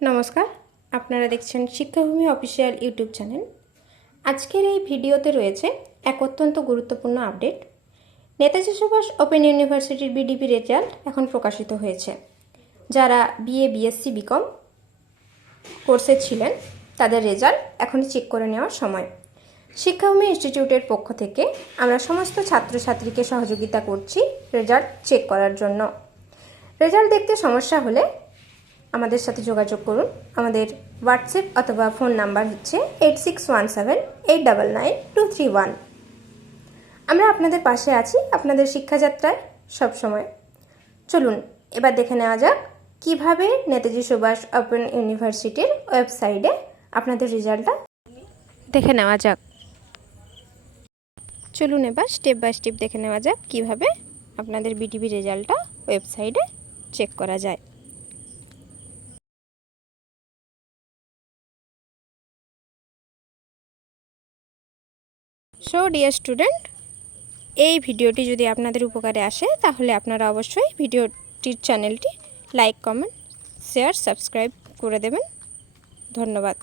নমস্কার, আপনারা দেখছেন শিক্ষাভূমি অফিসিয়াল ইউটিউব চ্যানেল। আজকের এই ভিডিওতে রয়েছে এক অত্যন্ত গুরুত্বপূর্ণ আপডেট। নেতাজি সুভাষ ওপেন ইউনিভার্সিটির বিডিপি রেজাল্ট এখন প্রকাশিত হয়েছে। যারা বিএ, বিএসসি, বিকম কোর্সে ছিলেন তাদের রেজাল্ট এখনই চেক করে নেওয়ার সময়। শিক্ষাভূমি ইনস্টিটিউটের পক্ষ থেকে আমরা সমস্ত ছাত্রছাত্রীকে সহযোগিতা করছি রেজাল্ট চেক করার জন্য। রেজাল্ট দেখতে সমস্যা হলে আমাদের সাথে যোগাযোগ করুন। আমাদের হোয়াটসঅ্যাপ অথবা ফোন নাম্বার হচ্ছে 8617899231। আমরা আপনাদের পাশে আছি আপনাদের শিক্ষাযাত্রায় সবসময়। চলুন এবার দেখে নেওয়া যাক কিভাবে নেতাজি সুভাষ ওপেন ইউনিভার্সিটির ওয়েবসাইটে আপনাদের রেজাল্টটা দেখে নেওয়া যাক। চলুন এবার স্টেপ বাই স্টেপ দেখে নেওয়া যাক কিভাবে আপনাদের বিডিপি রেজাল্টটা ওয়েবসাইটে চেক করা যায়। সো ডিয়ার স্টুডেন্ট, এই ভিডিওটি যদি আপনাদের উপকারে আসে তাহলে আপনারা অবশ্যই ভিডিওটির চ্যানেলটি লাইক, কমেন্ট, শেয়ার, সাবস্ক্রাইব করে দেবেন। ধন্যবাদ।